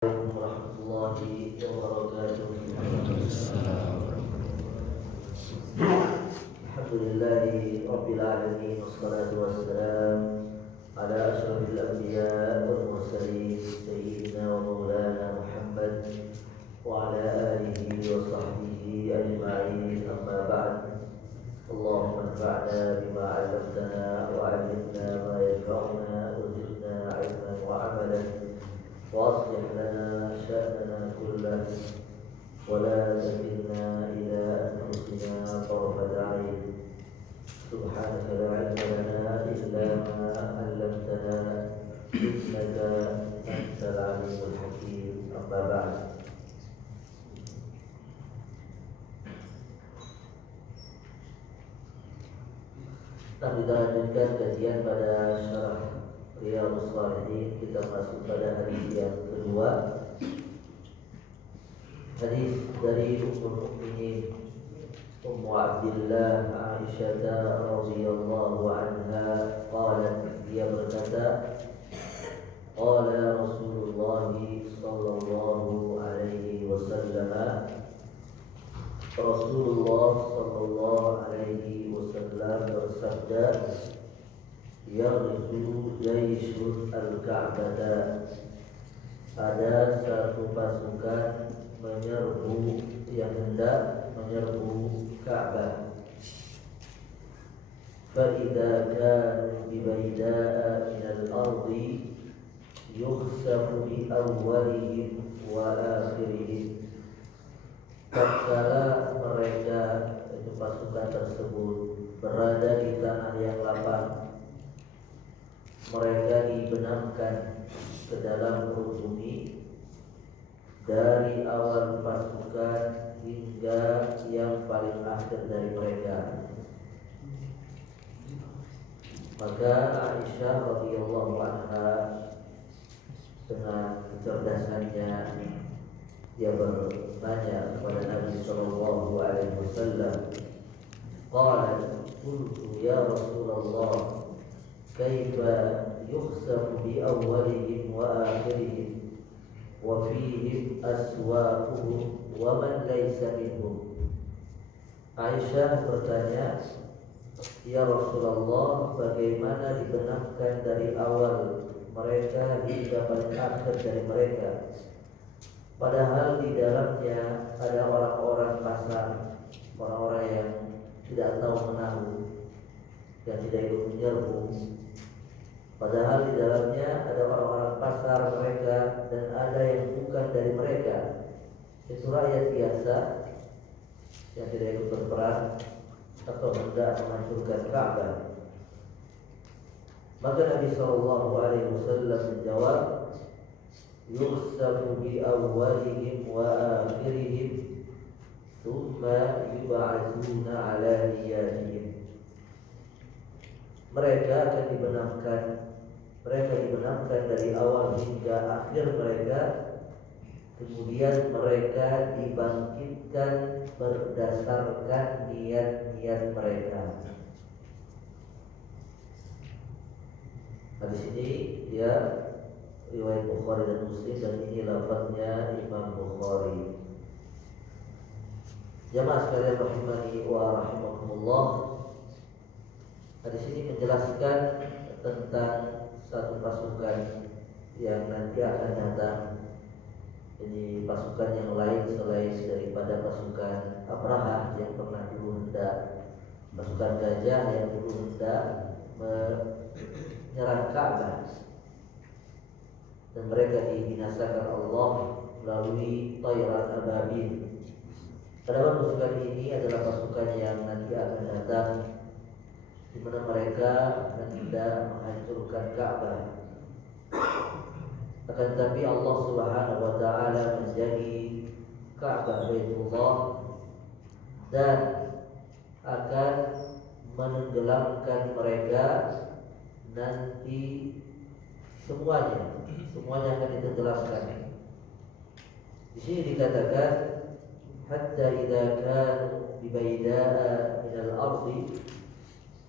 Warahmatullahi wabarakatuh. Alhamdulillahi rabbil alamin, wassalatu wassalam ala asyrafil anbiya wal mursalin sayyidina wa maulana Muhammad wa ala alihi wa sahbihi ajma'in, amma ba'd. Allahumma anfa'na bima 'allamtana wa 'allimna ma yanfa'una wa zidna 'ilman wa 'amalan وأصلح لنا شأننا كله ولا تكلنا إلى أنفسنا طرفة عين. سبحانك لا علم لنا إلا ما علمتنا إنك أنت العليم الحكيم. أما بعد. Kita lanjutkan kajian pada syarah Riyadhus Shalihin. Kita masuk pada hadis yang kedua, hadis dari Ummul Mukminin Ummu Abdillah Aisyah radhiyallahu anha qalat, dia berkata, qala Rasulullah sallallahu alaihi wasallam, Rasulullah sallallahu alaihi wasallam bersabda, Yaghzu jayshul al-Ka'bah, ada satu pasukan menyerbu yang hendak menyerbu Ka'bah. Fa idza kanu bi bayda'a min al-ardi yukhsafu bi awwalihim wa akhirihim. Tatkala mereka, itu pasukan tersebut, berada di tanah yang lapang, mereka dibenamkan ke dalam perut bumi dari awal pasukan hingga yang paling akhir dari mereka. Maka Aisyah radhiyallahu anha dengan kecerdasannya dia bertanya kepada Nabi sallallahu alaihi wasallam, qalat, qultu ya Rasulullah, kaifa yukhsafu bi awwalihim wa akhirihim wa fihim aswaquhum wa man laysa minhum. Aisyah bertanya, ya Rasulullah, bagaimana dibenamkan dari awal mereka hingga paling akhir dari mereka, padahal di dalamnya ada orang-orang pasar, orang-orang yang tidak tahu menahu, yang tidak ikut menyerbu. Padahal di dalamnya ada orang-orang pasar mereka dan ada yang bukan dari mereka. Itu rakyat biasa yang tidak ikut berperang atau hendak menghancurkan Ka'bah. Maka Nabi sallallahu alaihi wasallam menjawab, yukhsafu bi awwalihim wa akhirihim thumma yub'atsuna ala niyatihim. Mereka akan dibenamkan dari awal hingga akhir mereka, kemudian mereka dibangkitkan berdasarkan niat-niat mereka. Hadis ini ya riwayat Bukhari dan Muslim, dan ini lafaznya Imam Bukhari. Jamaah sekalian rahimani wa rahimakumullah, hadis ini menjelaskan tentang satu pasukan yang nanti akan datang. Ini pasukan yang lain selain daripada pasukan Abrahah yang pernah dulu hendak, pasukan gajah yang dulu hendak menyerang Ka'bah, dan mereka dibinasakan Allah melalui Tayran Ababil. Adapun pasukan ini adalah pasukan yang nanti akan datang, di mana mereka hendak menghancurkan Ka'bah. Akan tetapi Allah Subhanahu wa taala menjadi Ka'bah Baitullah dan akan menenggelamkan mereka nanti semuanya akan ditenggelamkan. Di sini dikatakan hatta idza kanu bi bayda'a min al-ardi,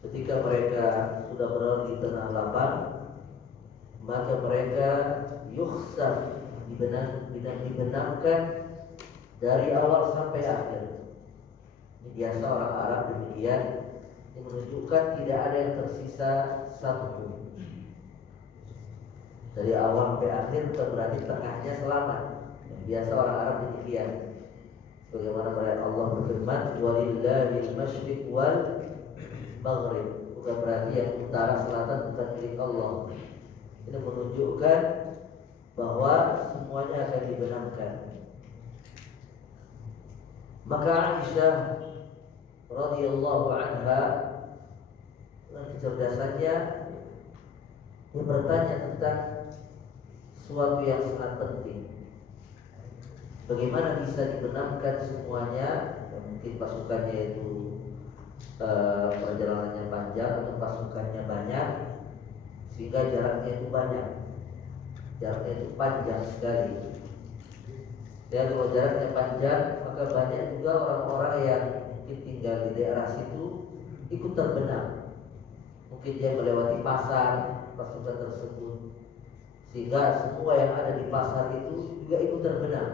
ketika mereka sudah berada di tengah lapang, maka mereka yukhsaf dibenamkan dari awal sampai akhir. Ini biasa orang Arab demikian. Ini menunjukkan tidak ada yang tersisa satu pun. Dari awal sampai akhir berarti tengahnya selamat. Biasa orang Arab demikian. Bagaimana ayat Allah berfirman, "Walillahil masyriq wal maghrib." Bukan berarti yang utara selatan bukan milik Allah. Ini menunjukkan bahwa semuanya akan dibenamkan. Maka Aisyah radhiyallahu anha dengan kecerdasannya dia bertanya tentang sesuatu yang sangat penting. Bagaimana bisa dibenamkan semuanya? Mungkin pasukannya itu perjalanannya panjang atau pasukannya banyak, sehingga jaraknya itu banyak, jaraknya itu panjang sekali. Dan kalau jaraknya panjang, maka banyak juga orang-orang yang mungkin tinggal di daerah situ ikut terbenam. Mungkin dia melewati pasar pasukan tersebut, sehingga semua yang ada di pasar itu juga ikut terbenam,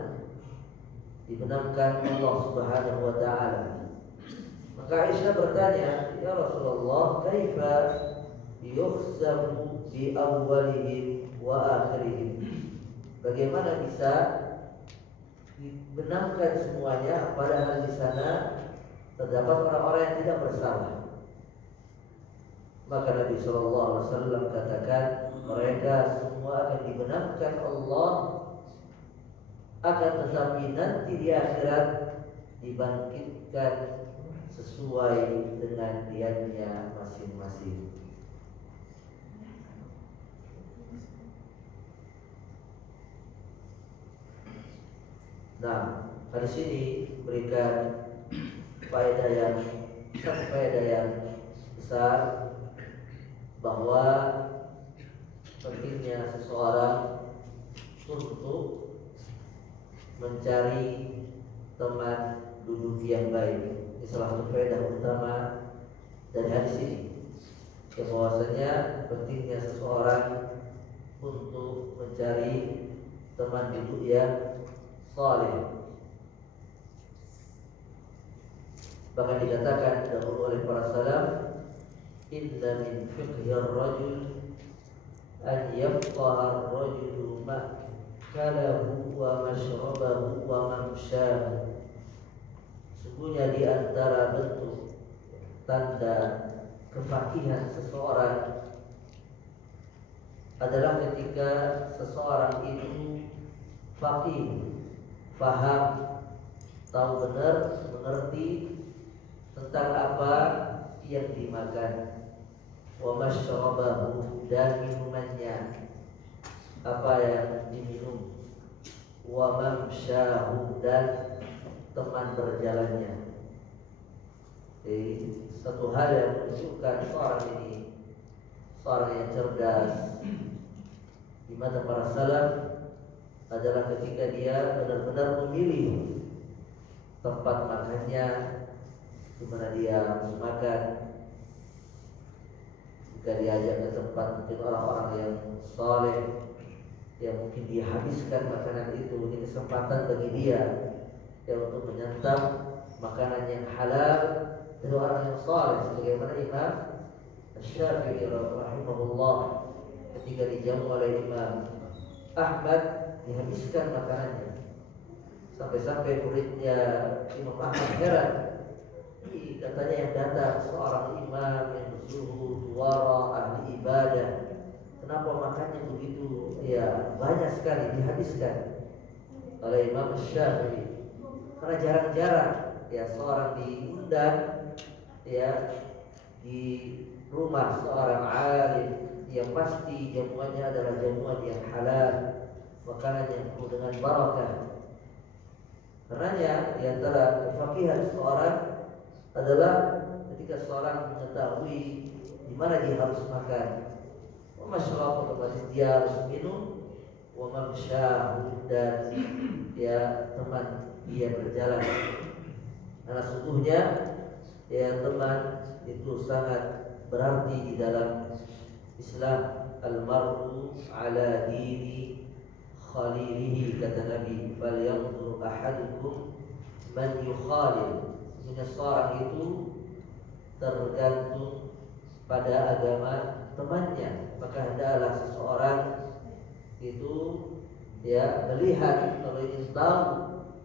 dibenamkan Allah Subhanahu wa taala. Maka Aisyah bertanya, "Ya Rasulullah, kaifa yukhsafu bi awwalihim wa akhirihim?" Bagaimana bisa dibenamkan semuanya padahal di sana terdapat orang-orang yang tidak bersalah? Maka Nabi SAW katakan, mereka semua akan dibenamkan Allah, akan tetapi nanti di akhirat dibangkitkan sesuai dengan niatnya masing-masing. Nah, di sini berikan faedah yang besar, bahwa pentingnya seseorang untuk mencari teman duduk yang baik. Ini salah satu faedah utama dari hadis ini, bahwasanya pentingnya seseorang untuk mencari teman duduk yang saleh. Bahkan dikatakan dahulu oleh para salaf, inna min fiqhi ar-rajul an yafqaha ar-rajulu ma'kalahu wa mashrabahu wa mamshahu. Sesungguhnya di antara bentuk tanda kefakihan seseorang adalah ketika seseorang itu faqih, faham, tahu benar, mengerti tentang apa yang dimakan, wa masyrabahu, dan minumannya, apa yang diminum, wa mamsyahu, dan teman berjalannya. Jadi satu hal yang menunjukkan seorang ini seorang yang cerdas di mata para salaf adalah ketika dia benar-benar memilih tempat makannya, di mana dia harus makan. Jika diajak ke tempat mungkin orang-orang yang saleh, yang mungkin dia habiskan makanan itu, ini kesempatan bagi dia untuk menyantap makanan yang halal dari orang yang saleh, sebagaimana Imam Syafi'i rahimahullah ketika dijamu oleh Imam Ahmad dihabiskan makanannya, sampai-sampai muridnya Imam Ahmad heran. Katanya yang datang seorang imam yang zuhud, wara, ahli ibadah, kenapa makannya begitu ya banyak sekali dihabiskan oleh Imam Syafi'i? Karena jarang-jarang ya seorang diundang ya di rumah seorang alim yang pasti jamuannya adalah jamuan yang halal, makanan yang penuh dengan barakah. Karenanya di antara kefakihan seorang adalah ketika seorang mengetahui di mana dia harus makan, wa masyrab, otomatis dia harus minum, wa mamsyahu, dan ya teman dia berjalan. Karena sesungguhnya ya teman itu sangat berarti di dalam Islam. Al-mar'u ala dini khalilihi, kata Nabi, falyanzur ahadukum man yukhalil. Sebenarnya seorang itu tergantung pada agama temannya, maka hendaklah seseorang itu melihat, kalau ingin tahu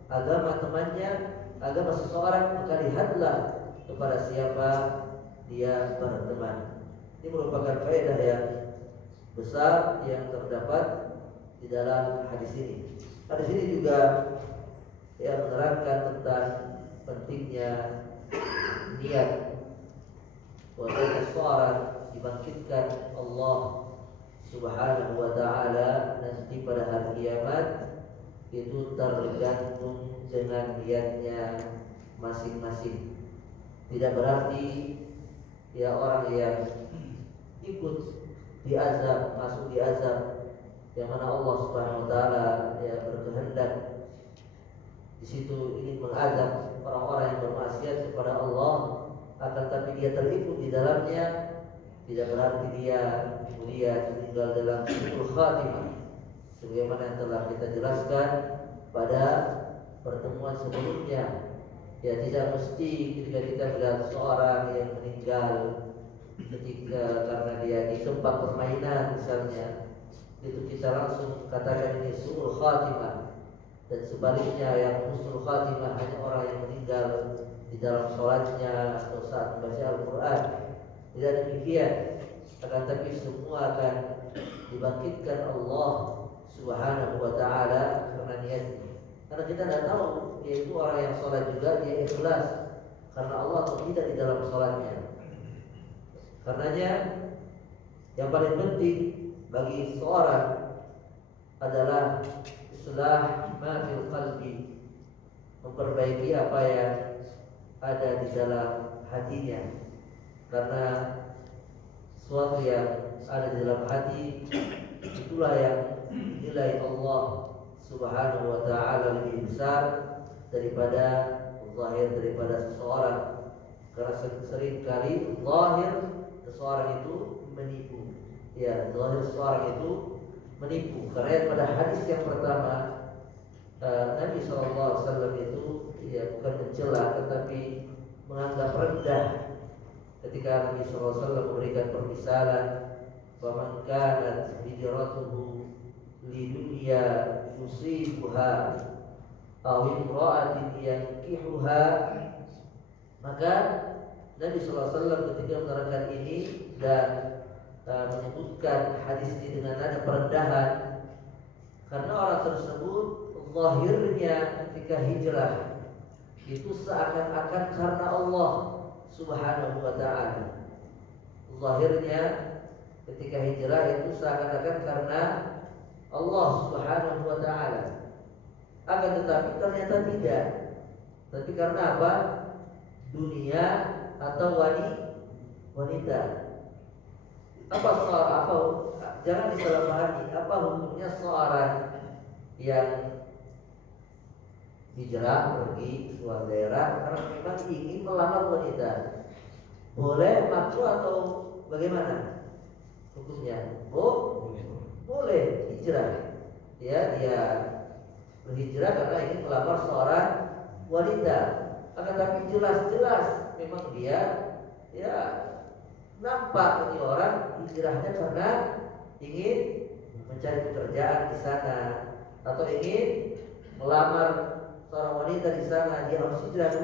agama temannya, agama seseorang, maka lihatlah kepada siapa dia berteman. Ini merupakan faedah yang besar yang terdapat di dalam hadis ini. Hadis ini juga menerangkan tentang pentingnya niat, bahwasanya seorang dibangkitkan Allah Subhanahu wa ta'ala nanti pada hari kiamat itu tergantung dengan niatnya masing-masing. Tidak berarti orang yang ikut diazab, masuk diazab, yang mana Allah Subhanahu wa ta'ala berkehendak di situ ingin mengazab orang-orang yang bermaksiat kepada Allah, akan tapi dia terikut di dalamnya, tidak berarti dia kemudian meninggal dalam su'ul khatimah, sebagaimana yang telah kita jelaskan pada pertemuan sebelumnya. Tidak mesti ketika kita melihat seorang yang meninggal karena dia di tempat permainan misalnya, itu kita langsung katakan ini su'ul khatimah. Dan sebaliknya yang husnul khatimah hanya orang yang meninggal di dalam sholatnya atau saat membaca Al-Quran. Tidak demikian, akan tapi semua akan dibangkitkan Allah Subhanahu wa ta'ala karena niatnya. Karena kita tidak tahu yaitu orang yang sholat juga dia ikhlas karena Allah atau tidak di dalam sholatnya. Karenanya yang paling penting bagi seorang adalah islah ma fil qalbi, memperbaiki apa yang ada di dalam hatinya. Karena sesuatu yang ada di dalam hati itulah yang nilai Allah Subhanahu wa ta'ala lebih besar daripada zahir, daripada seseorang. Karena sering kali zahir seseorang itu menipu. Zahir seseorang itu menipu. Karena pada hadis yang pertama Nabi SAW itu bukan mencela tetapi menganggap rendah ketika Nabi SAW memberikan permisalan, "Faman kanat hijratuhu lidunya yusibuha aw imra'atin yankihuha." Maka Nabi SAW ketika menerangkan ini dan menyebutkan hadis ini dengan nada perendahan, karena orang tersebut zahirnya ketika hijrah itu seakan-akan karena Allah Subhanahu wa ta'ala. Zahirnya ketika hijrah itu seakan-akan karena Allah Subhanahu wa ta'ala. Akan tetapi ternyata tidak. Tapi karena apa? Dunia atau wanita. Jangan disalahpahami. Apa hukumnya seorang yang hijrah pergi keluar daerah karena memang ingin melamar wanita? Boleh makruh atau bagaimana hukumnya? Boleh hijrah. Dia berhijrah karena ingin melamar seorang wanita. Akan tapi jelas-jelas memang dia nampak ini orang hijrahnya karena ingin mencari pekerjaan di sana atau ingin melamar seorang wanita di sana, dia harus hijrah.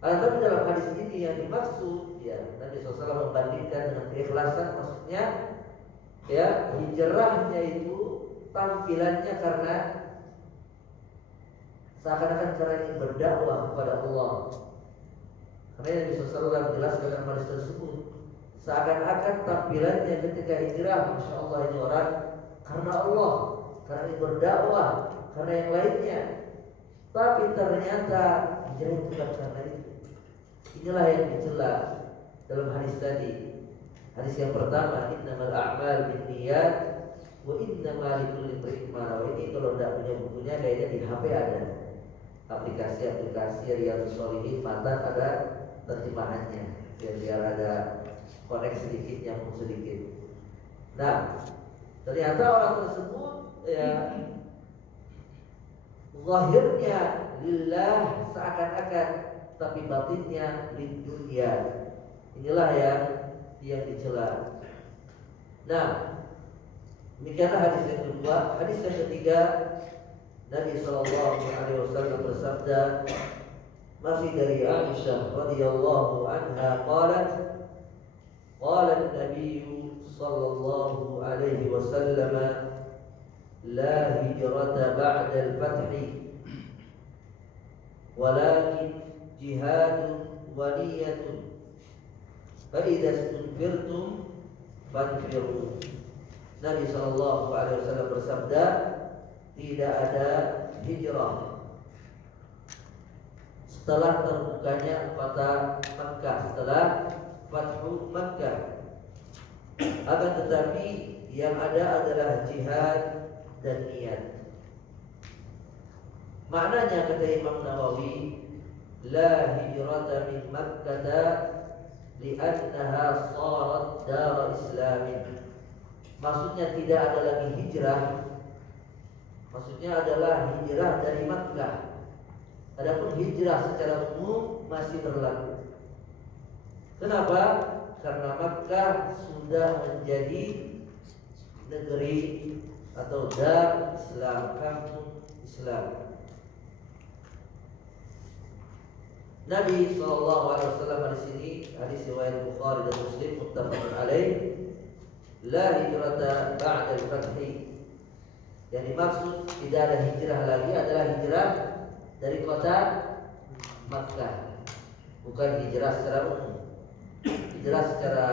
Tapi dalam hadis ini yang dimaksud Nabi SAW membandingkan dengan keikhlasan, maksudnya hijrahnya itu tampilannya karena seakan-akan cara ini berdakwah kepada Allah. Karena Nabi SAW menjelaskan dalam hadis tersebut, seakan-akan tampilannya ketika hijrah, Masya Allah ini orang karena Allah, karena ini berdakwah, karena yang lainnya. Tapi ternyata hijrah bukan karena itu. Inilah yang dicela dalam hadis tadi. Hadis yang pertama, innamal a'mal binniyat wa innamal likulli imri'in ma nawa. Ini kalau tidak punya bukunya kayaknya di HP ada. Aplikasi Riyadhus Shalihin matan ada terjemahannya. Biar ada koneksi sedikit, nyambung sedikit. Nah, ternyata orang tersebut ya zahirnya lillah seakan-akan, tapi batinnya lidunya. Inilah yang dicela. Nah, demikianlah hadis yang kedua. Hadis yang ketiga, Nabi sallallahu alaihi wasallam bersabda, masih dari Aisyah radhiyallahu anha, qalat qala an-nabiy sallallahu alaihi wasallam la hijrata ba'da al-fath walakin jihadun wa niyyatun fa idza istunfirtum fanfiru. Nabi sallallahu alaihi wasallam bersabda, tidak ada hijrah setelah terbukanya kota Makkah, setelah Fathu Makkah. Akan tetapi yang ada adalah jihad dan niat. Maknanya kata Imam Nawawi, la hijrata min Makkah li'annaha sarat dar Islamin. Maksudnya tidak ada lagi hijrah. Maksudnya adalah hijrah dari Makkah. Adapun hijrah secara umum masih berlaku. Kenapa? Karena Makkah sudah menjadi negeri atau dar Islam, kampung Islam. Nabi SAW di sini, hadis riwayat Bukhari dan Muslim muttafaqun alaih, la hijrata ba'da al-fath. Yang dimaksud tidak ada hijrah lagi adalah hijrah dari kota Makkah, bukan hijrah secara umum. Hijrah secara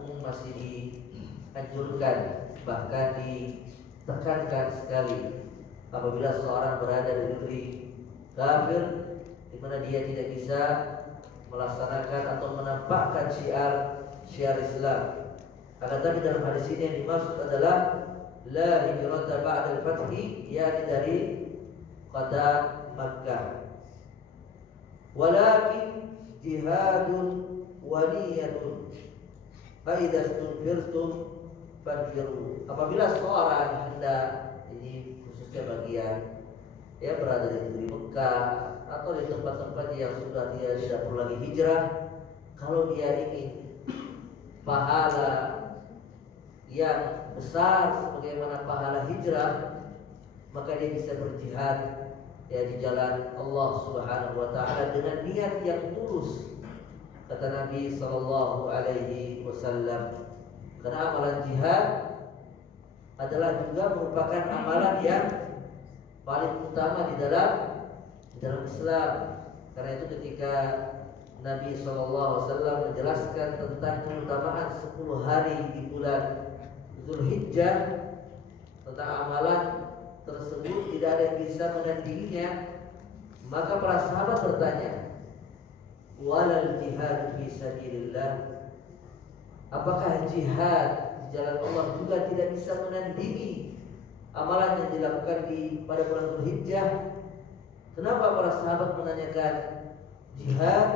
umum masih dianjurkan, bahkan ditekankan sekali apabila seorang berada di negeri kafir di mana dia tidak bisa melaksanakan atau menampakkan syiar Islam. Akan tetapi dalam hadis ini yang dimaksud adalah la hijrata ba'da al-fath, yakni dari kota Makkah. Walakin jihadun wa niyyatun fa idza istunfirtum fanfiru. Apabila seorang hendak, ini khususnya bagian berada di negeri Mekah atau di tempat-tempat yang sudah dia tidak perlu lagi hijrah, kalau dia ingin pahala yang besar sebagaimana pahala hijrah, maka dia bisa berjihad di jalan Allah Subhanahu wa taala dengan niat yang tulus. Kata Nabi sallallahu alaihi wasallam, karena amalan jihad adalah juga merupakan amalan yang paling utama di dalam Islam. Karena itu ketika Nabi sallallahu alaihi wasallam menjelaskan tentang keutamaan 10 hari di bulan Zulhijjah, tentang amalan tersebut tidak ada yang bisa menandinginya, maka para sahabat bertanya, walal jihad fi sabilillah, apakah jihad di jalan Allah juga tidak bisa menandingi amalan yang dilakukan pada bulan Zulhijjah? Kenapa para sahabat menanyakan jihad?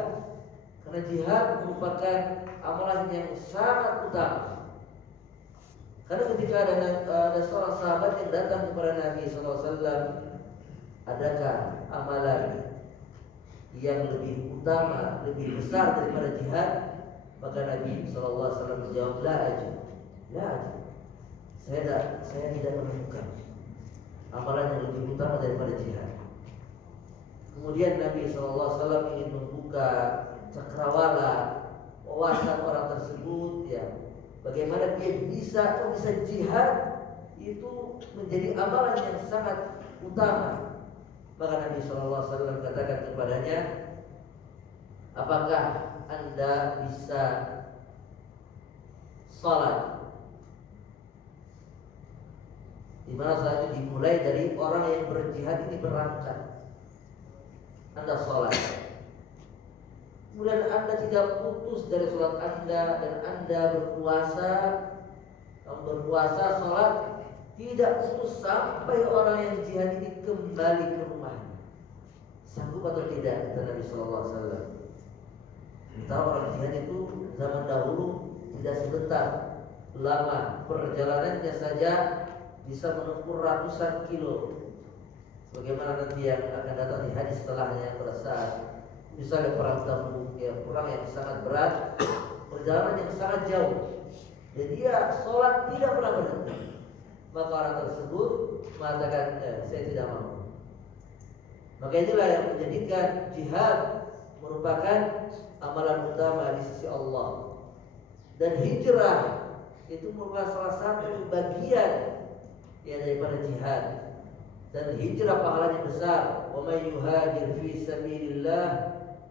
Karena jihad merupakan amalan yang sangat utama. Karena ketika ada seorang sahabat yang datang kepada Nabi SAW, adakah amalan yang lebih utama, lebih besar daripada jihad? Maka Nabi SAW menjawab, la ajib. Saya tidak menemukan amalan yang lebih utama daripada jihad. Kemudian Nabi SAW ingin membuka cakrawala wawasan orang tersebut, bagaimana dia bisa jihad itu menjadi amalan yang sangat utama. Maka Nabi SAW katakan kepadanya, apakah Anda bisa salat? Di mana saat itu dimulai dari orang yang berjihad ini berangkat. Anda salat, kemudian Anda tidak putus dari salat Anda, dan Anda berpuasa salat tidak putus sampai orang yang jihad ini kembali ke rumahnya. Sanggup atau tidak? Kata Nabi SAW. Tahu orang jihad itu zaman dahulu tidak sebentar, lama, perjalanannya saja bisa menempuh ratusan kilo. Bagaimana nanti yang akan datang di hadis setelahnya pada saat misalnya perang Tabuk, ya perang yang sangat berat, perjalanan yang sangat jauh, dan dia sholat tidak pernah berhenti. Maka orang tersebut mengatakan, saya tidak mau. Maka inilah yang menjadikan jihad merupakan amalan utama di sisi Allah. Dan hijrah itu merupakan salah satu bagian ya daripada jihad. Dan hijrah pahalanya besar. Wa may yuhajir fi sabilillah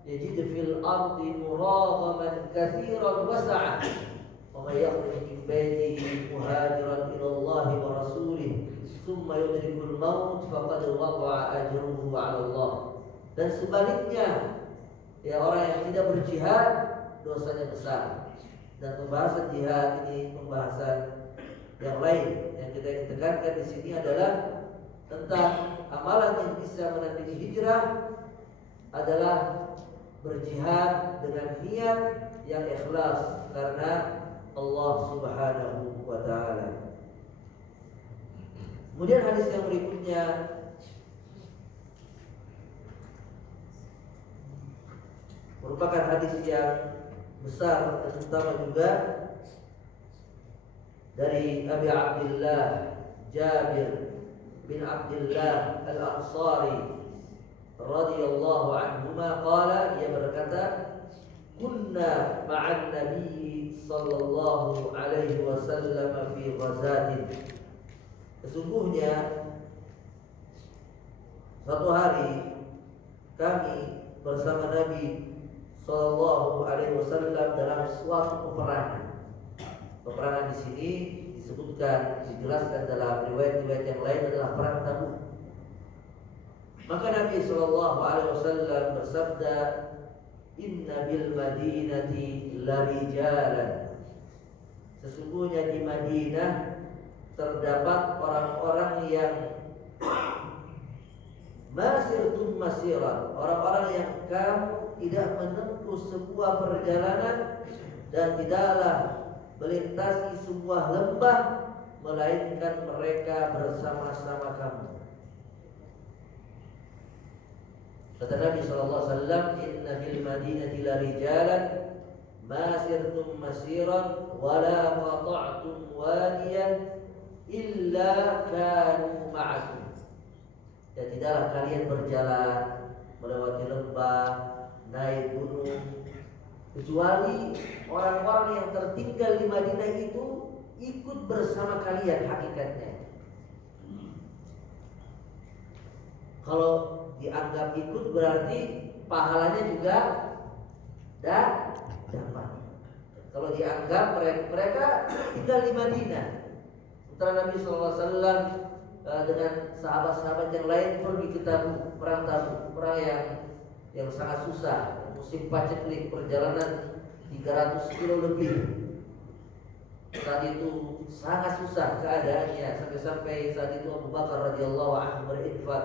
yajid fil ardi muraghaman katsiran wa sa'ah. Wa may yakhruj min baitihi muhajiran ila Allah wa rasulih thumma yudrikul maut faqad waqa'a ajruhu 'ala Allah. Dan sebaliknya, ya orang yang tidak berjihad dosanya besar. Dan pembahasan jihad ini pembahasan yang lain. Yang kita ingin tekankan di sini adalah tentang amalan yang bisa menandingi hijrah adalah berjihad dengan niat yang ikhlas karena Allah Subhanahu wa taala. Kemudian hadis yang berikutnya merupakan hadis yang besar dan utama juga dari Abi Abdullah Jabir bin Abdullah Al-Ansari radhiyallahu anhuma qala, ia berkata, kunna ma'an nabi sallallahu alaihi wasallam fi ghazatin. Sesungguhnya suatu hari kami bersama Nabi sallallahu alaihi wasallam dalam suatu peperangan. Peperangan di sini disebutkan, dijelaskan dalam riwayat-riwayat yang lain adalah perang Tabuk. Maka Nabi sallallahu alaihi wasallam bersabda, "Inna bil Madinati la rijalan." Sesungguhnya di Madinah terdapat orang-orang yang masirtum masiran, orang-orang yang kamu tidak menempuh sebuah perjalanan dan tidaklah melintasi sebuah lembah melainkan mereka bersama-sama kamu. Kata Nabi sallallahu alaihi wasallam, "Inna bil Madinati la rijalan ma sirtum masiran wa la qata'tum wadiyan illa kanu ma'akum." Ya, tidaklah kalian berjalan melewati lembah, naik gunung, kecuali orang-orang yang tertinggal di Madinah itu ikut bersama kalian hakikatnya. Kalau dianggap ikut berarti pahalanya juga dapat. Kalau dianggap mereka tinggal di Madinah, setelah Nabi SAW dengan sahabat-sahabat yang lain pergi ke Tabuk, perang Tabuk, perang yang sangat susah, musim paceklik, perjalanan 300 kilo lebih. Saat itu sangat susah keadaannya, sampai-sampai saat itu Abu Bakar radhiyallahu anhu berinfak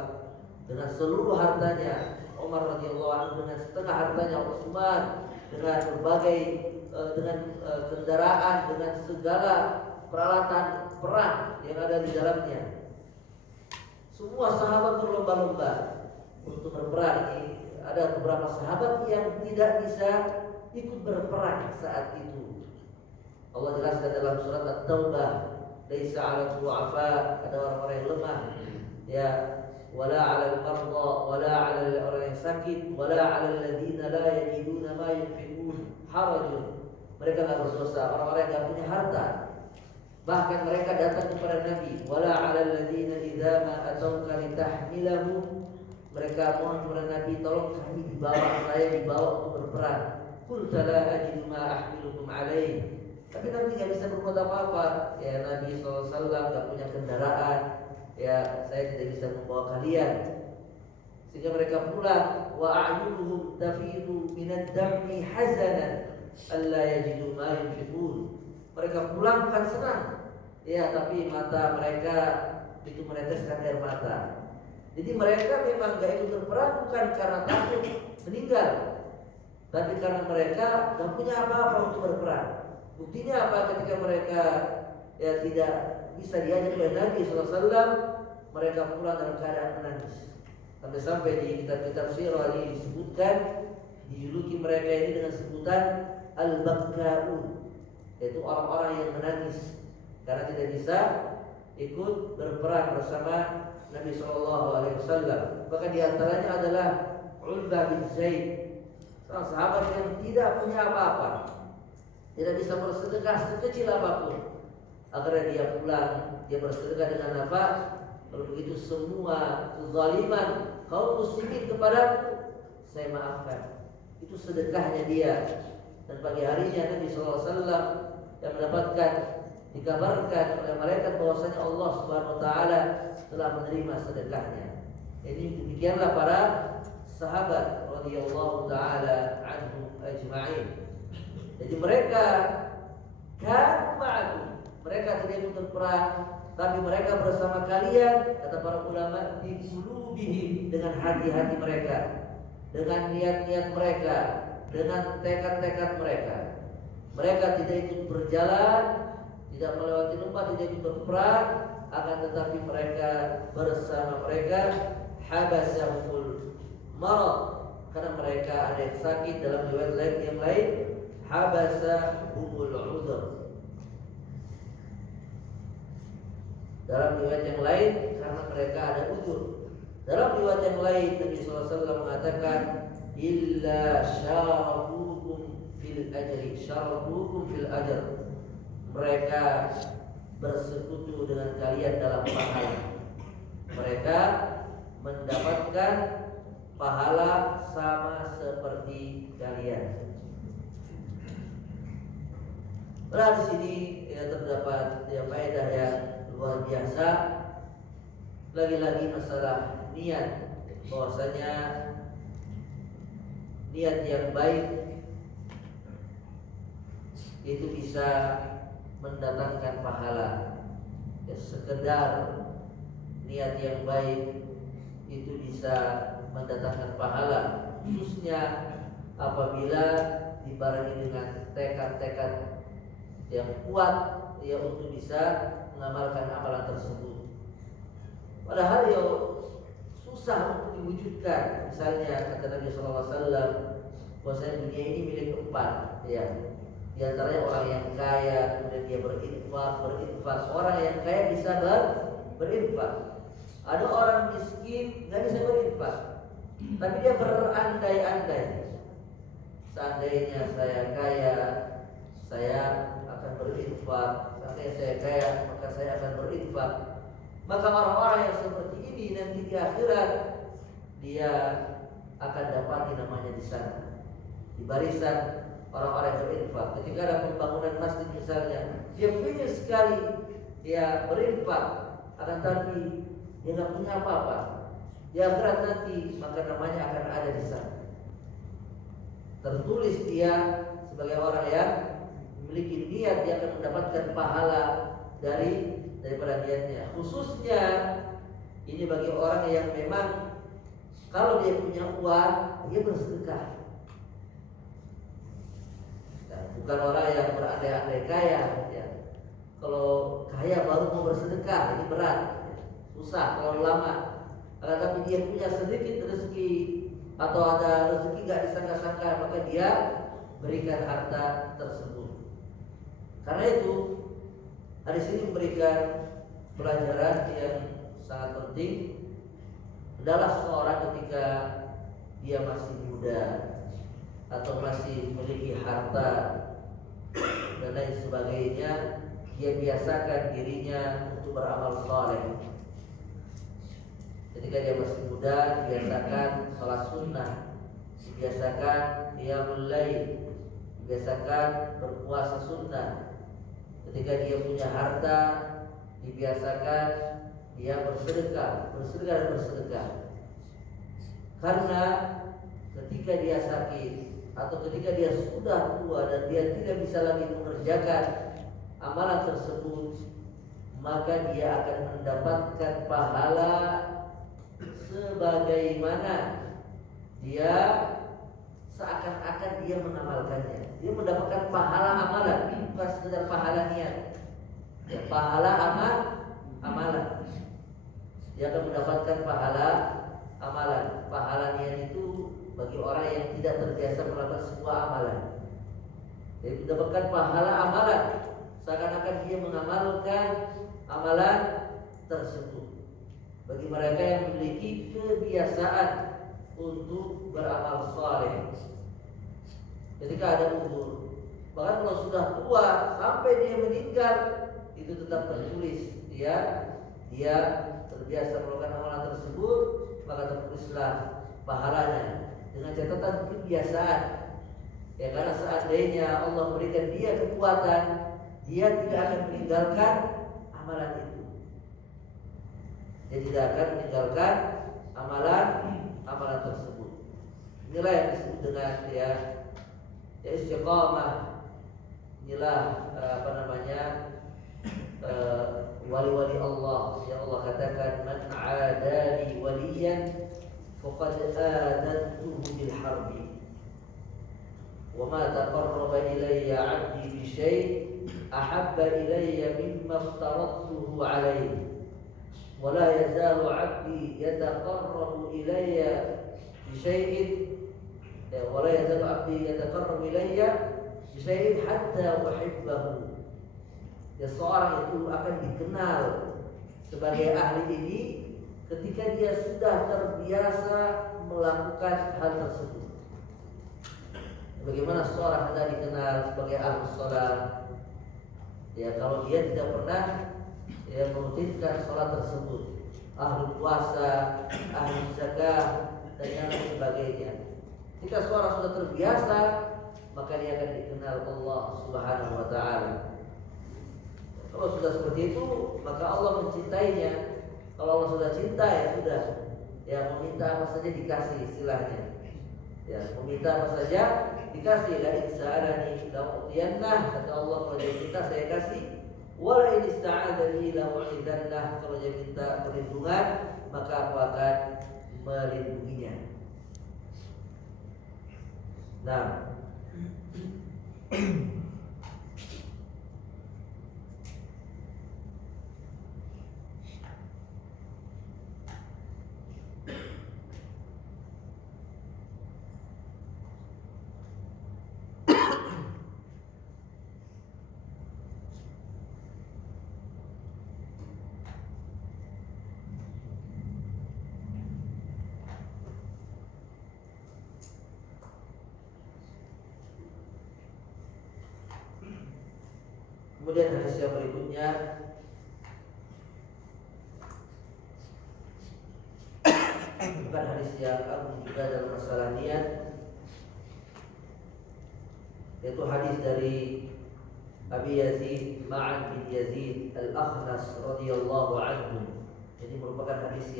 dengan seluruh hartanya, Umar radhiyallahu anhu dengan setengah hartanya, Utsman dengan berbagai kendaraan, dengan segala peralatan perang yang ada di dalamnya. Semua sahabat berlomba-lomba untuk berperang. Ada beberapa sahabat yang tidak bisa ikut berperang saat itu. Allah jelaskan dalam surat At-Taubah, "Laisa 'alal du'afa", ada orang-orang yang lemah, ya, wala 'alal marda, wala 'alal orang yang sakit, wala 'alal ladzina la yajiduna ma yunfiqun harajun. Mereka enggak berdosa, orang-orang yang enggak punya harta. Bahkan mereka datang kepada Nabi, wala 'alal ladzina idza ma atauka litahmilahu. Mereka mohon kepada Nabi, tolong kami dibawa untuk berperang. Qul la ajidu ma ahmilukum alaih. Tapi Nabi tidak bisa berbuat apa-apa. Ya, Nabi SAW tidak punya kendaraan. Ya, saya tidak bisa membawa kalian. Sehingga mereka pulang. Wa a'yunuhum tafidu minad dam'i hazanan alla yajidu ma yunfiqun. Mereka pulang bukan senang, ya, tapi mata mereka itu meneteskan air mata. Jadi mereka memang gak ikut berperang bukan karena takut meninggal, tapi karena mereka gak punya apa-apa untuk berperang. Buktinya apa? Ketika mereka ya tidak bisa diajak oleh Nabi SAW, mereka pulang dalam keadaan menangis. Sampai-sampai di kitab-kitab sirah ini disebutkan, dijuluki mereka ini dengan sebutan al-bakkaun, yaitu orang-orang yang menangis karena tidak bisa ikut berperang bersama Nabi SAW. Bahkan diantaranya adalah Ulbah bin Zaid, seorang sahabat yang tidak punya apa-apa, tidak bisa bersedekah sekecil apapun. Akhirnya dia pulang, dia bersedekah dengan apa? Kalau begitu semua kezaliman kaum muslimin kepadaku, saya maafkan. Itu sedekahnya dia. Dan pagi harinya Nabi SAW yang mendapatkan, dikabarkan oleh malaikat bahwasanya Allah Subhanahu wa taala telah menerima sedekahnya. Ini demikianlah para sahabat radhiyallahu taala anhum ajma'in. Jadi mereka kan ma'akum, mereka tidak ikut berperang, tapi mereka bersama kalian, kata para ulama, bi qulubihim, dengan hati-hati mereka, dengan niat-niat mereka, dengan tekad-tekad mereka. Mereka tidak ikut berjalan, tidak melewati lembah, tidak ikut berperang, akan tetapi mereka bersama mereka habasahumul marad, karena mereka ada yang sakit. Dalam riwayat lain yang lain habasahumul uzur, dalam riwayat yang lain karena mereka ada uzur. Dalam riwayat yang lain Nabi SAW mengatakan illa syarakukum fil ajri, syarakukum fil ajr, mereka bersekutu dengan kalian dalam pahala. Mereka mendapatkan pahala sama seperti kalian. Nah, di sini ya terdapat faedah yang luar biasa. Lagi-lagi masalah niat, bahwasanya niat yang baik itu bisa mendatangkan pahala. Ya, sekedar niat yang baik itu bisa mendatangkan pahala, khususnya apabila dibarengi dengan tekad-tekad yang kuat ya untuk bisa mengamalkan amalan tersebut. Padahal ya susah untuk diwujudkan. Misalnya kata Nabi SAW, bahwasanya dunia ini milik empat, ya. Di antaranya orang yang kaya, kemudian dia berinfak. Orang yang kaya bisa berinfak. Ada orang miskin nggak bisa berinfak, tapi dia berandai-andai. Seandainya saya kaya, saya akan berinfak. Seandainya saya kaya, maka saya akan berinfak. Maka orang-orang yang seperti ini nanti di akhirat dia akan dapati namanya di sana, di barisan orang-orang yang berinfak. Ketika ada pembangunan masjid misalnya, dia ingin sekali dia berinfak, akan tapi dia nggak punya apa-apa. Di akhirat nanti maka namanya akan ada di sana, tertulis dia sebagai orang yang memiliki niat, dia akan mendapatkan pahala daripada niatnya. Khususnya ini bagi orang yang memang kalau dia punya uang dia bersedekah. Nah, bukan orang yang berandai-andai kaya ya. Kalau kaya baru mau bersedekah ini berat, susah, terlalu lama. Tapi dia punya sedikit rezeki atau ada rezeki gak disangka-sangka, maka dia berikan harta tersebut. Karena itu hadis ini memberikan pelajaran yang sangat penting adalah seorang ketika dia masih muda atau masih memiliki harta dan lain sebagainya, dia biasakan dirinya untuk beramal saleh. Ketika dia masih muda, biasakan salat sunnah, biasakan qiyamul lail, biasakan berpuasa sunnah. Ketika dia punya harta, dibiasakan dia bersedekah. Karena ketika dia sakit atau ketika dia sudah tua dan dia tidak bisa lagi mengerjakan amalan tersebut, maka dia akan mendapatkan pahala sebagaimana dia seakan-akan dia mengamalkannya. Dia mendapatkan pahala amalan, bukan sekedar pahala niat. Ya, pahala amalan. Dia akan mendapatkan pahala amalan. Pahala niat itu bagi orang yang tidak terbiasa melakukan sebuah amalan. Jadi mendapatkan pahala amalan, seakan-akan dia mengamalkan amalan tersebut. Bagi mereka yang memiliki kebiasaan untuk beramal saleh, ketika ada umur, bahkan kalau sudah tua sampai dia meninggal, itu tetap tertulis dia terbiasa melakukan amalan tersebut, maka tertulislah pahalanya dengan catatan kebiasaan. Ya, karena seandainya Allah memberikan dia kekuatan, dia tidak akan meninggalkan amalan itu. Dia tidak akan meninggalkan amalan tersebut. Inilah yang disebut dengan ya istiqamah. Inilah wali-wali Allah. Ya Allah katakan, man adali waliyan faqad adantuhu bil harbi. وما تقرب إلي عبدي بشيء أحب إلي مما افترضته عليه ولا يزال عبدي يتقرب إلي بشيء حتى أحبه. Ya, seorang itu akan dikenal sebagai ahli ini ketika dia sudah terbiasa melakukan hal tersebut. Bagaimana seorang hendak dikenal sebagai ahli sholat? Ya, kalau dia tidak pernah merutinkan sholat tersebut, ahli puasa, ahli zakah, dan yang lain sebagainya. Jika seorang sudah terbiasa, maka dia akan dikenal Allah Subhanahu wa Ta'ala. Kalau sudah seperti itu, maka Allah mencintainya. Kalau Allah sudah cinta, ya sudah, ya meminta apa saja dikasih, istilahnya. Ya, meminta apa saja dikasih. La in sa'alani la u'tiyannah, kata Allah, kalau dia minta saya kasih. Wa la in ista'adani la u'idannah, kalau dia minta perlindungan maka aku akan melindunginya. Nah, kemudian hadis yang berikutnya, bukan hadis yang agung juga dalam masalah niat, yaitu hadis dari Abi Yazid Ma'an bin Yazid Al-Akhnas radhiyallahu anhu. Ini merupakan hadis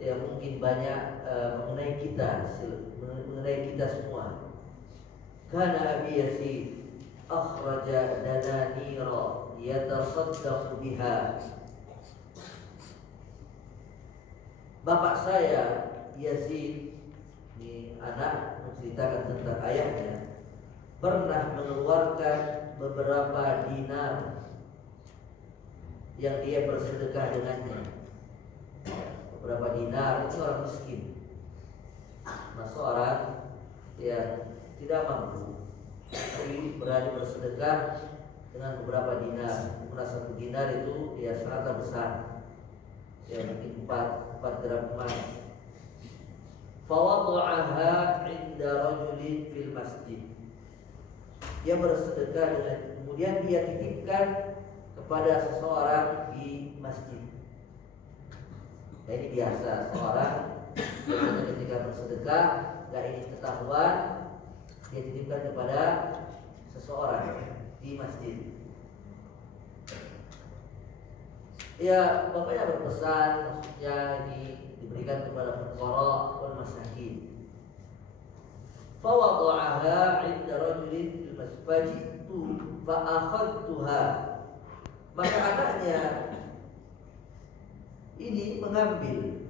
yang mungkin banyak mengenai kita semua. Kana Abi Yazid akhraja dananira yatasaddaqu biha. Bapak saya Yazid, ini anak, menceritakan tentang ayahnya, pernah mengeluarkan beberapa dinar yang dia bersedekah dengannya. Beberapa dinar itu orang miskin, seorang yang tidak mampu, tapi berani bersedekah dengan beberapa dinar. Karena satu dinar itu sangat besar, mungkin 4 gram emas. Fawada'aha 'inda rajulin fil masjid. Dia bersedekah dengan, kemudian dia titipkan kepada seseorang di masjid. Nah, ini biasa seorang ketika bersedekah nggak ingin ketahuan, dia titipkan kepada seseorang di masjid. Ya, bapaknya berpesan, maksudnya ini diberikan kepada fuqara wal masakin. Fawada'aha 'inda rajulin fil masjid faji'tu fa akhadtuha. Maka anaknya ini mengambil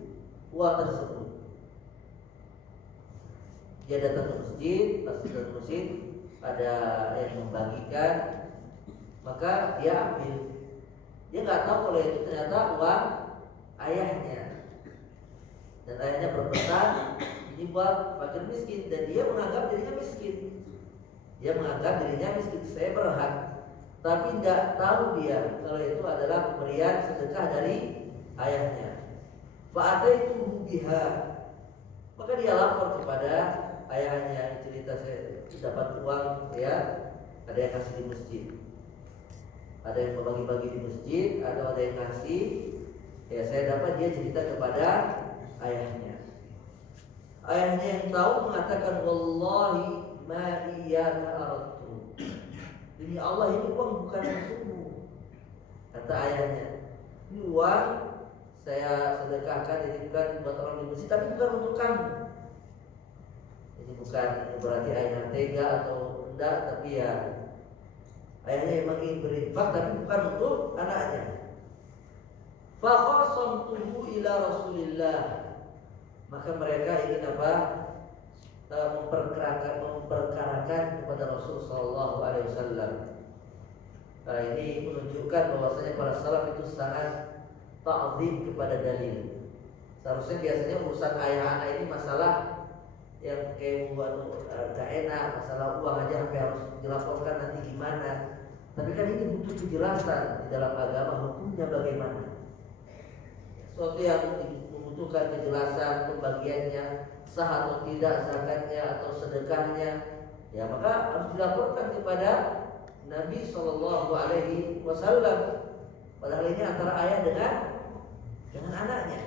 uang tersebut. Dia datang ke masjid, pas datang ke masjid ada yang membagikan maka dia ambil. Dia nggak tahu kalau itu ternyata uang ayahnya. Dan ayahnya berpesan ini buat fakir miskin, dan dia menganggap dirinya miskin. Dia menganggap dirinya miskin, saya berhak. Tapi tidak tahu dia kalau itu adalah pemberian sedekah dari ayahnya. Fa'ataitu biha, maka dia lapor kepada ayahnya, cerita saya dapat uang ya, ada yang kasih di masjid, ada yang membagi-bagi di masjid, atau ada yang kasih ya, saya dapat. Dia cerita kepada ayahnya. Ayahnya yang tahu mengatakan, wallahi ma iyyaka aradtu, demi Allah ini uang bukan untukmu. Kata ayahnya, ini uang saya sedekahkan, dititipkan buat orang di masjid, tapi bukan untuk kamu. Ini bukan berarti ayahnya tega atau enggak, tapi ya ayahnya memang ingin berinfak, tapi bukan untuk anaknya. Fa qasamtuhu ila Rasulillah, maka mereka ingin apa? Memperkarakan kepada Rasul sallallahu alaihi wasallam. Ini menunjukkan bahwasanya para salaf itu sangat ta'zim kepada dalil. Seharusnya biasanya urusan ayah anak ini masalah yang kayak gak enak, masalah uang aja sampai harus dilaporkan nanti gimana. Tapi kan ini butuh kejelasan di dalam agama, hukumnya bagaimana. Suatu yang membutuhkan kejelasan pembagiannya, sah atau tidak zakatnya atau sedekahnya, ya maka harus dilaporkan kepada Nabi Shallallahu Alaihi Wasallam. Padahal ini antara ayah dengan anaknya.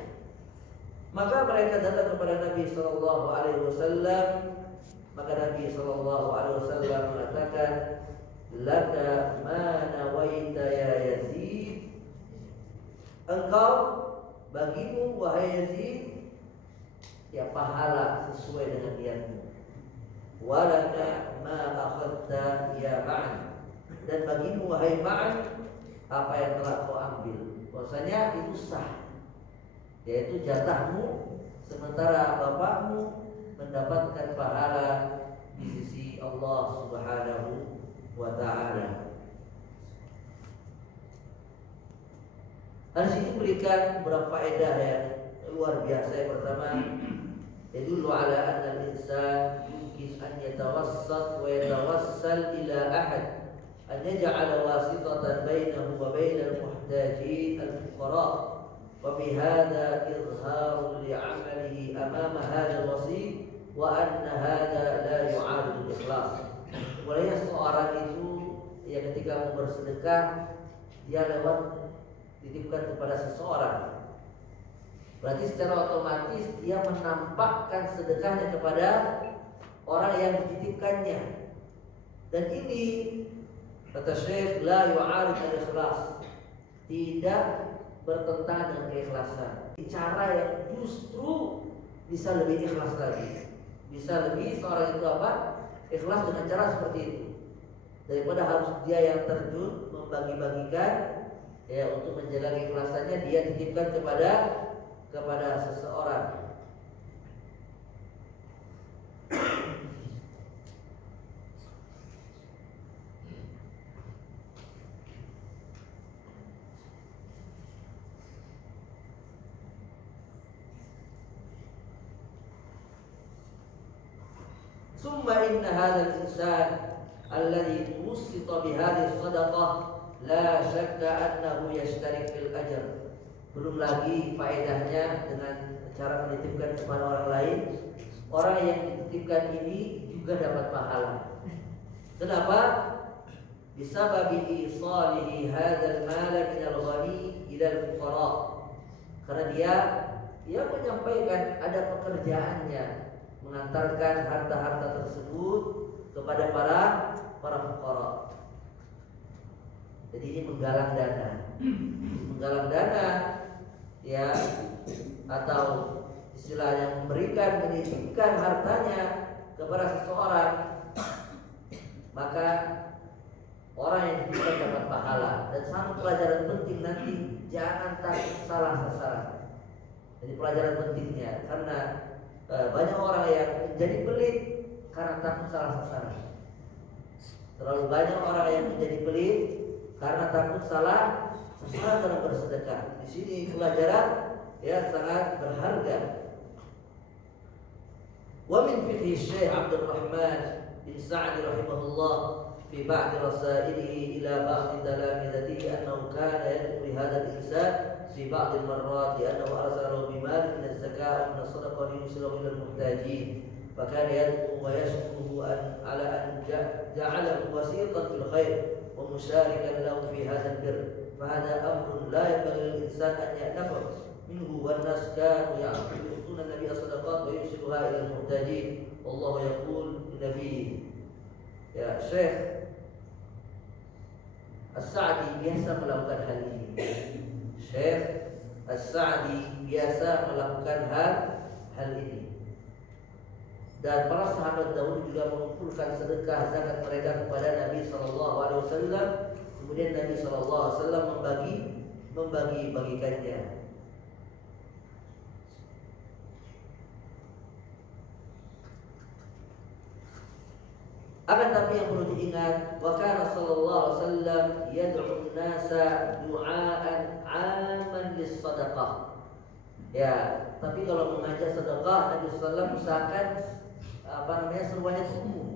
Maka mereka datang kepada Nabi Shallallahu Alaihi Wasallam. Maka Nabi Shallallahu Alaihi Wasallam mengatakan, laka ma nawaita ya Yazid, engkau bagimu wahai Yazid ya pahala sesuai dengan niatmu. Walaka ma akhadta ya Ma'an, dan bagimu wahai Ma'an apa yang telah kau ambil. Bahwasanya itu sah, yaitu jatahmu, sementara bapakmu mendapatkan pahala di sisi Allah Subhanahu wa ta'ala. Hadis ini memberikan beberapa faedah yang luar biasa. Yang pertama, yadullu ala anna al-insan yumkin an yatawassat wa yatawassal ila ahad an yaj'ala wasitatan bainahu wa bainal muhtajin al-fuqara, wa bi hadha izharu li'amalihi amama hadha al-wasit wa anna hadha la yu'aridu al-ikhlas. Mulanya seorang itu ya ketika mau bersedekah dia lewat dititipkan kepada seseorang, berarti secara otomatis dia menampakkan sedekahnya kepada orang yang dititipkannya. Dan ini kata Syekh la yu'arid al-ikhlas, tidak bertentangan dengan keikhlasan. Cara yang justru bisa lebih ikhlas lagi, bisa lebih seorang itu apa? Ikhlas dengan cara seperti itu, daripada harus dia yang terjun membagi-bagikan. Ya, untuk menjaga keikhlasannya dia titipkan kepada seseorang. Summa inna hadzal insan alladhi wusita bihadhihi shadaqah la syakka annahu yashtarik fil ajr. Belum lagi faedahnya dengan cara menitipkan kepada orang lain. Orang yang dititipkan ini juga dapat pahala. Kenapa? Bisababi isalihi hadzal mala minal ghani ila al-fuqara. Karena dia menyampaikan, ada pekerjaannya mengantarkan harta-harta tersebut kepada para fuqara. Jadi ini menggalang dana, ya, atau istilahnya menitipkan hartanya kepada seseorang, maka orang yang dititipkan dapat pahala. Dan satu pelajaran penting nanti, jangan takut salah sasaran. Jadi pelajaran pentingnya, karena banyak orang yang menjadi pelit karena takut salah sasaran. Terlalu banyak orang yang menjadi pelit karena takut salah sasaran dalam bersedekah. Di sini pelajaran sangat berharga. Wa min fiqhi Syekh Abdul Rahman bin Sa'di rahimahullah fi ba'd rasailihi ila ba'd talamizatihi annahu kana yad'u li hadha al-insan fi ba'd al-marrat annahu arsalahu bimal min az-zakah wa min as-sadaqah liyusilahu ila al-muhtajin fa kana yad'u wa yashkuruhu ala an ja'alahu wasiqan fil khair wa musyarikan lahu fi hadha al-birr fa hadha amrun la yanbaghi lil-insan an ya'nafa minhu wan nas kanu ya'tuna nabiy as-sadaqat wa yusiluha ila al-muhtajin wallahu yaqul li nabiyyi. Ya, Syekh As-Sa'di biasa melakukan hal ini. Syekh As-Sa'di biasa melakukan hal ini. Dan para sahabat dahulu juga mengumpulkan sedekah zakat mereka kepada Nabi sallallahu alaihi wasallam. Kemudian Nabi sallallahu alaihi wasallam membagi-bagikannya. Akan tapi yang perlu diingat, wa kana sallallahu alaihi wasallam yad'u an-nasa du'aan 'aman lis-shadaqah. Ya, tapi kalau mengajak sedekah Nabi sallallahu alaihi wasallam usahakan seruannya itu umum.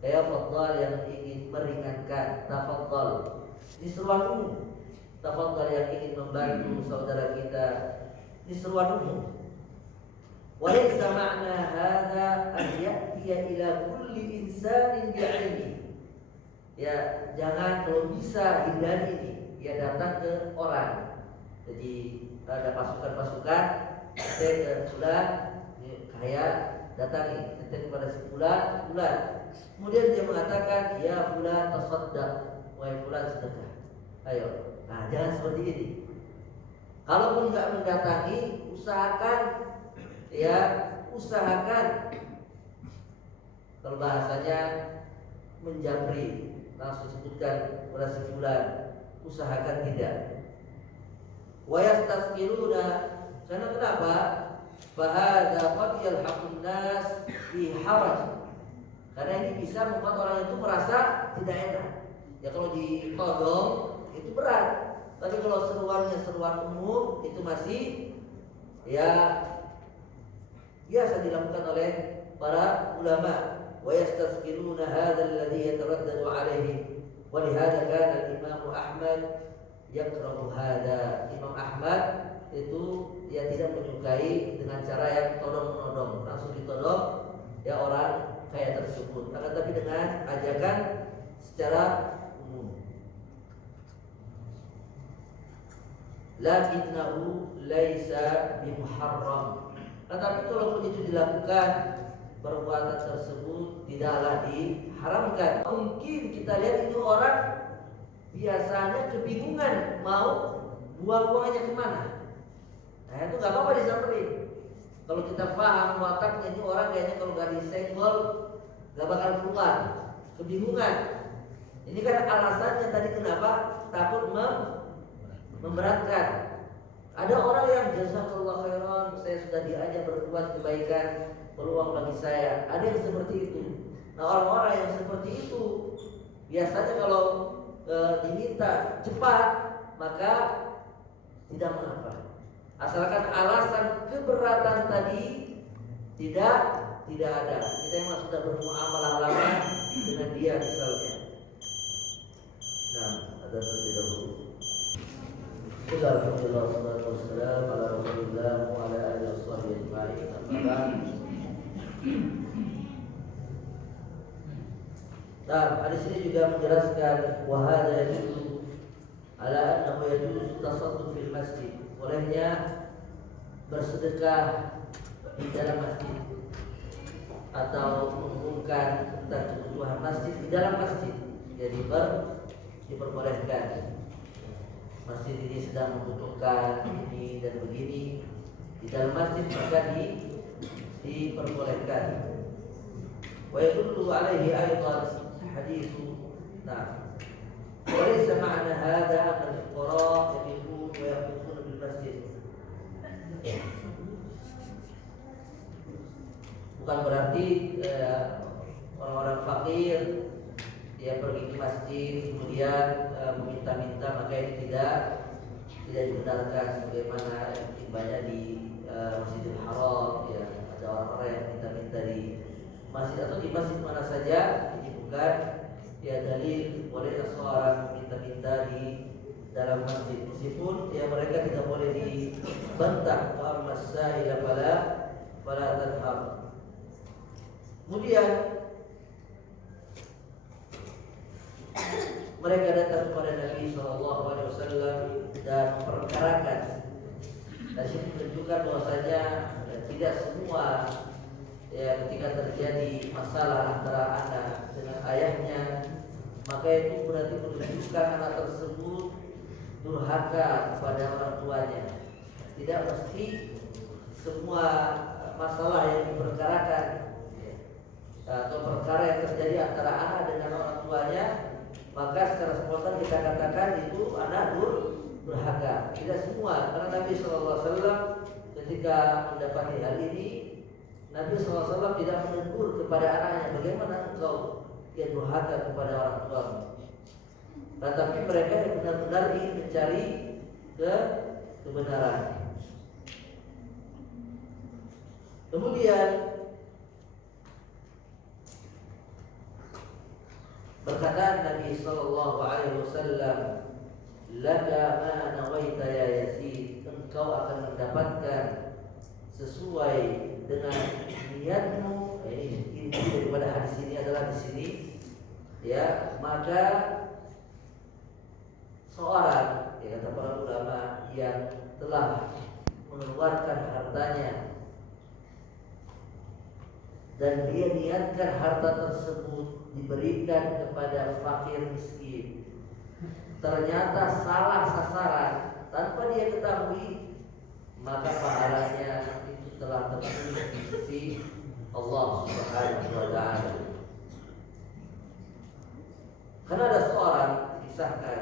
Ya, fadhal yang ingin meringankan, tafadhal. Ini seruan umum. Tafadhal yang ingin membantu saudara kita. Ini seruan umum. وليس معنى هذا أن يأتي إلى كل إنسان بعينه. Ya, jangan kalau bisa hindari ini. Ya, datang ke orang. Jadi ada pasukan-pasukan, ke fulan, kaya datangi, kepada si fulan. Kemudian dia mengatakan, ya fulan tasaddaq, wahai fulan sedekah. Ayo. Nah, jangan seperti ini. Kalaupun nggak mendatangi, usahakan kalau bahasanya menjamri, langsung sebutkan kepada si fulan, usahakan tidak. Wa yastasqiluna, karena kenapa? Fahadza qad yalhaqun nas fi haraj. Karena ini bisa membuat orang itu merasa tidak enak. Ya, kalau ditodong itu berat. Tapi kalau seruannya seruan umum itu masih biasa dilakukan oleh para ulama. Wa yastasqiluna hadzal alladhi yataraddadu alaihi. Wa lihadza kana al-Imam Ahmad yakrahu hadza. Imam Ahmad itu tidak menyukai dengan cara yang todong-menodong, langsung ditodong orang kaya tersebut. Akan tapi dengan ajakan secara umum. Lakinnahu laisa bimuharram. Tetapi kalaupun itu dilakukan, perbuatan tersebut tidaklah diharamkan. Mungkin kita lihat ini orang biasanya kebingungan mau buang uangnya kemana. Nah, itu nggak apa-apa disamperin. Kalau kita paham wataknya ini orang kayaknya kalau nggak disenggol nggak bakal keluar. Kebingungan. Ini kan alasannya tadi kenapa takut memberatkan. Ada orang yang jazakallahu khairan, saya sudah diajak berbuat kebaikan, peluang bagi saya. Ada yang seperti itu. Nah, orang-orang yang seperti itu biasanya kalau diminta cepat, maka tidak mengapa. Asalkan alasan keberatan tadi tidak ada. Kita memang sudah bermuamalah lama dengan dia misalnya. Nah, ada terlebih dahulu. Alhamdulillah, wassalatu wassalamu ala Rasulillah wa ala alihi washabbihi ajma'in. Nah, hadis ini juga menjelaskan wa hadza yadullu ala annahu yajuzu tasadduk fil masjid. Bolehnya bersedekah di dalam masjid atau mengumumkan tentang kebutuhan masjid di dalam masjid. Jadi diperbolehkan. Masjid ini sedang membutuhkan ini dan begini, di dalam masjid maka diperbolehkan. Wa yadullu alaihi aydan haditsu. Nah, wa laysa ma'na hadha anna al-fuqara yaqifun wa yaqifuna bil masjid. Bukan berarti orang-orang fakir dia pergi ke masjid kemudian meminta-minta, maka ini tidak dibenarkan, sebagaimana yang banyak di Masjidil Haram, ya, ada orang-orang yang minta-minta di masjid atau di masjid mana saja. Ini bukan ya dalil boleh seorang minta-minta di dalam masjid, meskipun ya mereka tidak boleh dibantah. Wa masaila fala tanhar. Kemudian mereka datang kepada Nabi SAW dan memperkarakan. Dan sini menunjukkan bahwasanya tidak semua ya ketika terjadi masalah antara anak dengan ayahnya, maka itu berarti menunjukkan anak tersebut durhaka kepada orang tuanya. Tidak mesti semua masalah yang diperkarakan atau perkara yang terjadi antara anak dengan orang tuanya, maka secara spontan kita katakan itu anak durhaka. Tidak semua, karena Nabi SAW ketika mendapati hal ini, Nabi SAW tidak menegur kepada anaknya, bagaimana engkau dia durhaka kepada orang tuamu. Tetapi mereka yang benar-benar ingin mencari kebenaran. Kemudian berkata Nabi sallallahu alaihi wasallam, "Laka ma nawaita ya Yazid." Engkau akan mendapatkan sesuai dengan niatmu. Ini inti daripada hadis ini adalah di sini ya, maka seorang ya kata para ulama yang telah mengeluarkan hartanya dan dia niatkan harta tersebut diberikan kepada fakir miskin, ternyata salah sasaran tanpa dia ketahui, maka pahalanya itu telah tertulis di sisi Allah Subhanahu wa taala. Karena ada seorang dikisahkan,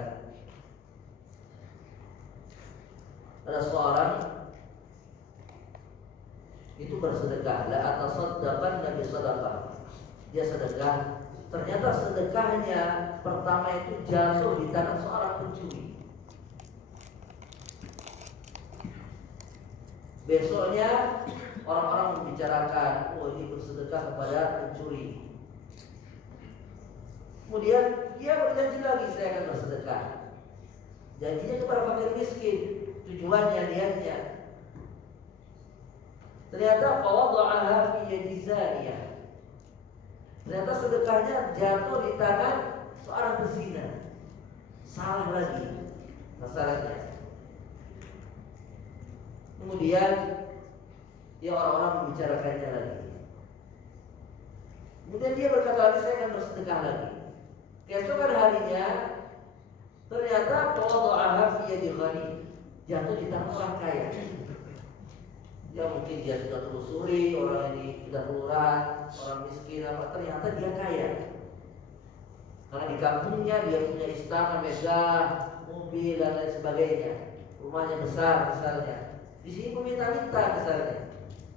ada seorang itu bersedekah, la atasaddaqan nabi sadaqah. Dia sedekah, ternyata sedekahnya pertama itu jatuh di tangan seorang pencuri. Besoknya orang-orang membicarakan, oh ini bersedekah kepada pencuri. Kemudian dia berjanji lagi, saya akan bersedekah. Janjinya kepada fakir miskin, tujuannya, niatnya. Ternyata fawada'aha fi yadi zaniyah. Ternyata sedekahnya jatuh di tangan seorang pezina. Salah lagi masalahnya. Kemudian ya orang-orang membicarakannya lagi. Kemudian dia berkata lagi, saya akan bersedekah lagi. Keesokan harinya ternyata fawada'aha fi yadi ghani, jatuh di tangan orang kaya. Ya mungkin dia sudah telusuri, orang ini sudah kelurahan, orang miskin apa, ternyata dia kaya. Karena di kampungnya dia punya istana megah, mobil dan lain sebagainya, rumahnya besar misalnya. Di sini meminta-minta misalnya,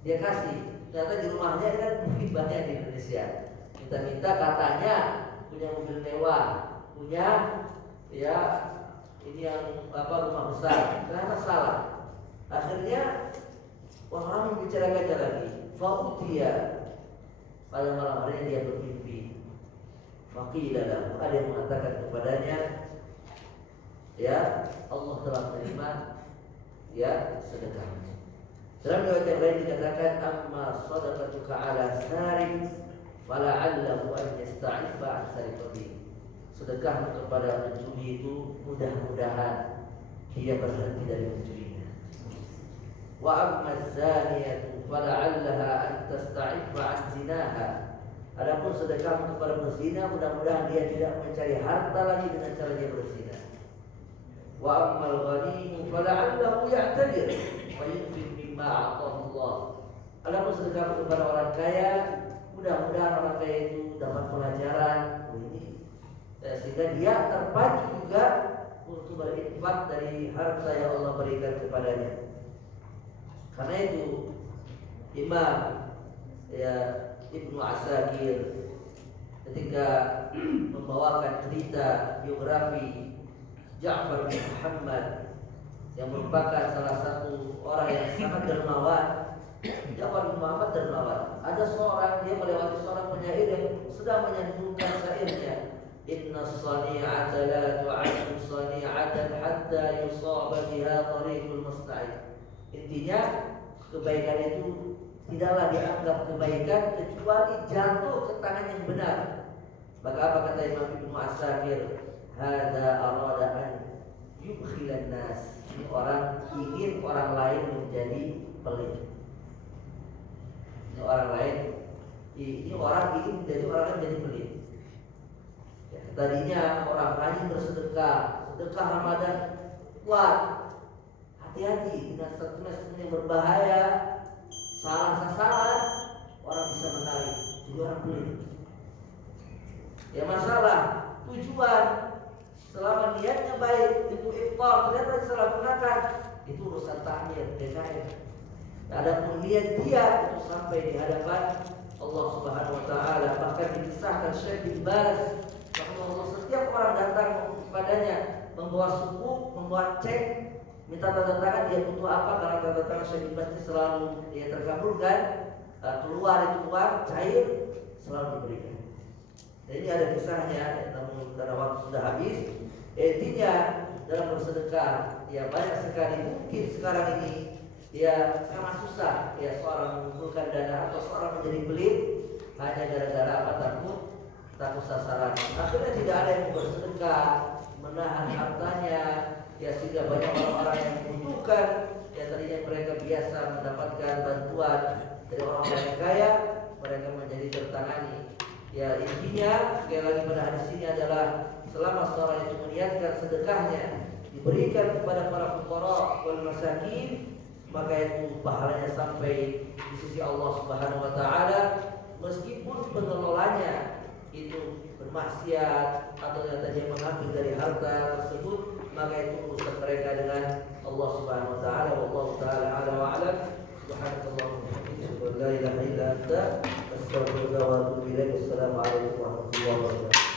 dia kasih. Ternyata di rumahnya kan mungkin banyak di Indonesia. Minta-minta katanya punya mobil mewah, punya ya ini yang rumah besar. Ternyata salah. Akhirnya orang membicarakannya lagi. Fa'utiya, pada malam harinya dia bermimpi. Faqila lahu, ada yang mengatakan kepadanya, ya Allah telah menerima ya sedekahnya. Dalam riwayat yang lain dikatakan, amma sadaqatuka ala sarif fala'allahu an yasta'ifa an sarifati. Sedekahmu kepada pencuri itu mudah-mudahan dia berhenti dari mencurinya. Wa amma az-zaniyatu fala'allaha an tasta'ifa an zinaha. Adapun sedekah kepada berzina, mudah-mudahan dia tidak mencari harta lagi dengan cara dia berzina. Wa ammal ghani fala'allahu ya'tadir wa yunfiq mimma a'tahu Allah. Adapun sedekah kepada orang kaya, mudah-mudahan orang kaya itu dapat pelajaran ini, sehingga dia terpacu juga untuk berinfak dari harta yang Allah berikan kepadanya. Karena itu Imam ya Ibnu Asakir ketika membawakan cerita biografi Ja'far bin Muhammad yang merupakan salah satu orang yang sangat dermawan. Ja'far bin Muhammad dermawan. Ada seorang dia melewati seorang penyair yang sedang menyambungkan syairnya. Inna as-sani'ata la tu'addu sani'atan hatta yusaba biha tariqul musta'id. Intinya kebaikan itu tidaklah dianggap kebaikan kecuali jatuh ke tangan yang benar. Maka apa kata Imam Ibnu Asakir? Hadza arada an yubkhilan nas. Ini orang ingin orang lain menjadi pelit. Ini orang ingin menjadi orang lain menjadi pelit. Ya, tadinya orang rajin bersedekah, sedekah Ramadan kuat. Hati-hati dengan satu yang berbahaya. Salah sasaran orang bisa menarik jadi orang pelit. Ya masalah tujuan selama niatnya baik itu iftar ternyata disalahgunakan itu urusan takmir DKM. Adapun niat dia itu sampai di hadapan Allah Subhanahu Wa Taala. Bahkan dikisahkan Syekh bin Baz bahwa setiap orang datang kepadanya membawa suku, membawa cek, minta tanda tangan, dia butuh apa? Karena tanda tangan Syekh bin Baz selalu dia terkabulkan, keluar itu uang cair selalu diberikan. Dan ini ada kisahnya, namun karena waktu sudah habis. Intinya dalam bersedekah, ya banyak sekali mungkin sekarang ini ya sangat susah ya seorang mengumpulkan dana atau seorang menjadi pelit hanya gara-gara apa? Takut sasaran. Akhirnya tidak ada yang bersedekah, menahan hartanya, ya sehingga banyak orang-orang yang membutuhkan yang tadinya mereka biasa mendapatkan bantuan dari orang-orang yang kaya, mereka menjadi tertangani. Ya intinya sekali lagi pada hadis ini adalah selama seorang itu meniatkan sedekahnya diberikan kepada para fuqara wal masakin, maka itu pahalanya sampai di sisi Allah Subhanahu Wa Taala, meskipun pengelolanya itu bermaksiat atau yang tadi mengambil dari harta tersebut, maka itu urusan mereka dengan Allah Subhanahu Wa Taala. Wallahu taala ala wa alam. Subhanallah wa bihamdihi la ilaha illa anta astaghfiruka wa atubu ilaik. Assalamualaikum warahmatullahi wabarakatuh.